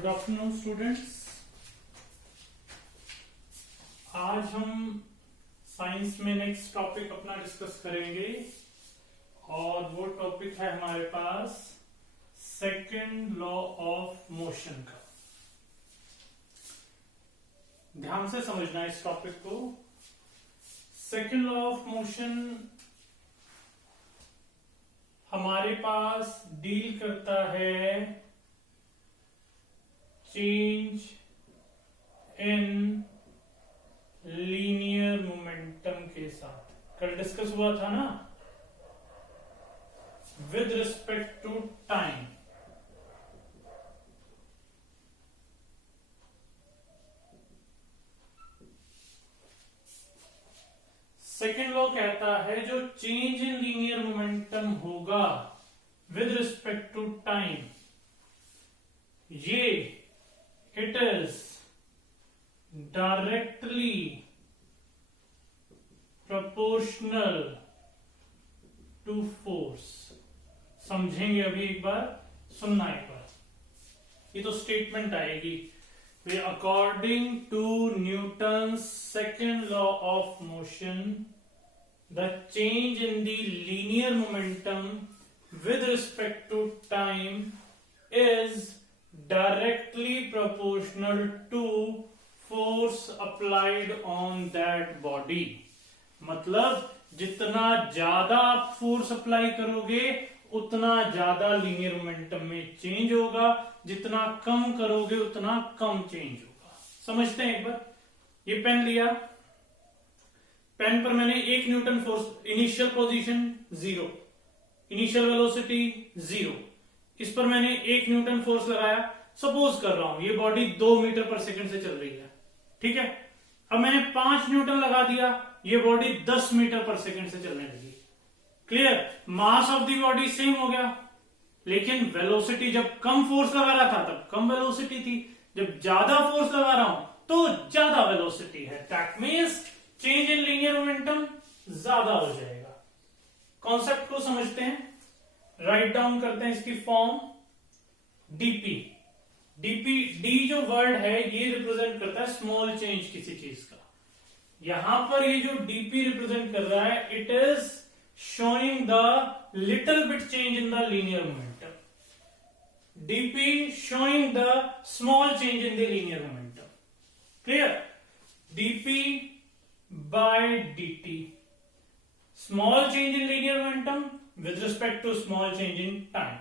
Good afternoon students. आज हम science में नेक्स्ट टॉपिक अपना डिस्कस करेंगे और वो टॉपिक है हमारे पास सेकंड लॉ ऑफ मोशन का। ध्यान से समझना इस टॉपिक को। सेकंड लॉ ऑफ मोशन हमारे पास डील करता है चेंज इन लीनियर मोमेंटम के साथ। कल डिस्कस हुआ था ना, with respect to time. Second law कहता है जो चेंज इन लीनियर मोमेंटम होगा विद रिस्पेक्ट टू टाइम, ये it is directly proportional to force. समझेंगे अभी, एक बार सुनना एक बार। ये तो स्टेटमेंट आएगी, according to Newton's second law of motion the change in the linear momentum with respect to time is directly proportional to force applied on that body। मतलब जितना ज्यादा आप फोर्स अप्लाई करोगे उतना ज्यादा लीनियर मोमेंटम में change होगा, जितना कम करोगे उतना कम चेंज होगा। समझते हैं एक बार। ये पेन लिया, पेन पर मैंने 1 Newton force, initial position 0, initial velocity 0, इस पर मैंने 1 न्यूटन फोर्स लगाया। सपोज कर रहा हूं ये बॉडी 2 मीटर पर सेकंड से चल रही है, ठीक है। अब मैंने 5 न्यूटन लगा दिया, ये बॉडी 10 मीटर पर सेकंड से चलने लगी। Clear? Mass of the body same हो गया, लेकिन वेलोसिटी जब कम फोर्स लगा रहा था तब कम वेलोसिटी थी, जब ज्यादा फोर्स लगा रहा हूं तो ज्यादा वेलोसिटी है। That means change in linear momentum ज्यादा हो जाएगा। कॉन्सेप्ट को समझते हैं, राइट डाउन करते हैं इसकी फॉर्म। डीपी, डी जो वर्ड है ये रिप्रेजेंट करता है स्मॉल चेंज किसी चीज का। यहां पर ये जो डीपी रिप्रेजेंट कर रहा है, it is showing the little bit change in the linear momentum. DP showing the small change in the linear momentum. Clear? DP by DT, small change in linear momentum with respect to small change in time।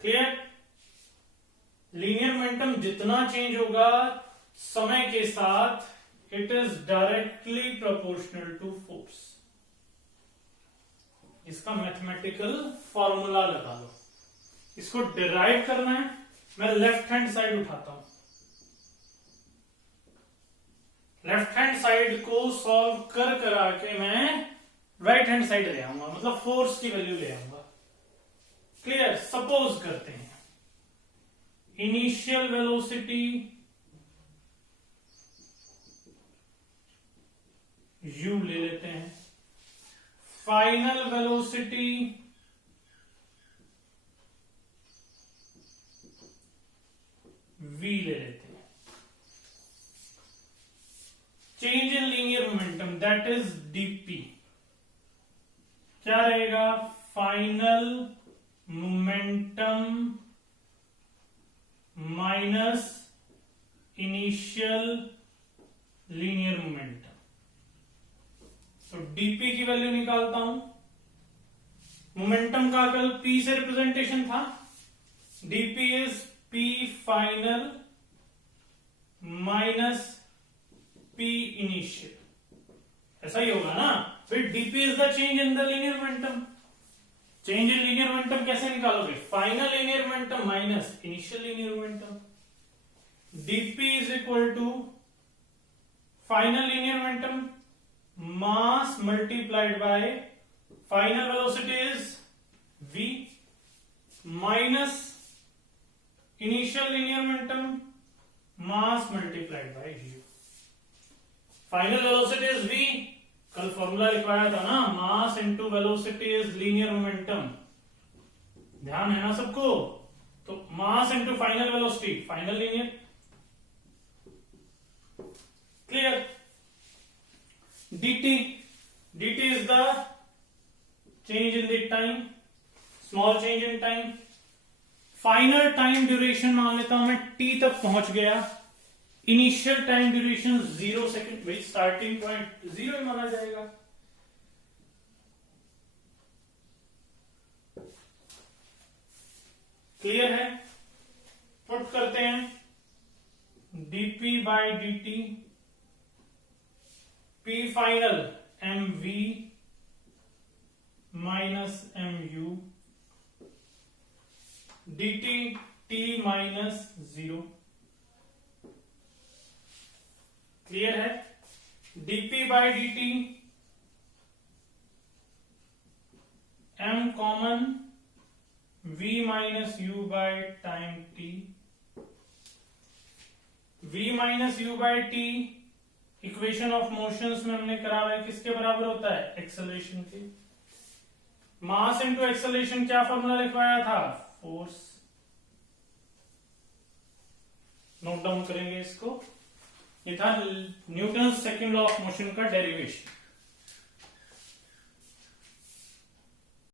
Clear? linear momentum जितना change होगा समय के साथ, it is directly proportional to force। इसका mathematical formula लगा लो। इसको derive करना है, मैं लेफ्ट हैंड साइड उठाता हूं। लेफ्ट हैंड साइड को सॉल्व कर करा के मैं राइट हैंड साइड ले आऊंगा, मतलब फोर्स की वैल्यू ले आऊंगा। क्लियर? सपोज करते हैं इनिशियल वेलोसिटी u ले लेते हैं, फाइनल वेलोसिटी v ले लेते हैं। Change in linear momentum that is DP क्या रहेगा? Final momentum minus initial linear momentum. तो डीपी की वैल्यू निकालता हूं। मोमेंटम का कल पी से रिप्रेजेंटेशन था। DP is P final minus P initial, ऐसा ही होगा ना। फिर dp is the change in the linear momentum। Change in linear momentum कैसे निकालोगे? Final linear momentum minus initial linear momentum. dp is equal to final linear momentum mass multiplied by final velocity is v minus initial linear momentum mass multiplied by u। Final velocity is v, कल formula लिखवाया था ना, mass into velocity is linear momentum. ध्यान है ना सबको? तो mass into final velocity, final linear. Clear? dt, dt is the change in the time, small change in time। Final time duration मान लेता हूं मैं t तक पहुंच गया, इनिशियल टाइम ड्यूरेशन 0 सेकेंड, भाई स्टार्टिंग पॉइंट 0 ही माना जाएगा। क्लियर है? पुट करते हैं dp by dt, p final mv minus mu, dt t minus 0। Clear है? dp by dt m common, v minus u by time t, v minus u by t equation of motions में हमने करा हुआ है, किसके बराबर होता है? एक्सेलरेशन के। मास इनटू एक्सेलरेशन क्या फॉर्मूला लिखवाया था? फोर्स। नोट डाउन करेंगे इसको। ये था Newton second law of motion का डेरिवेशन।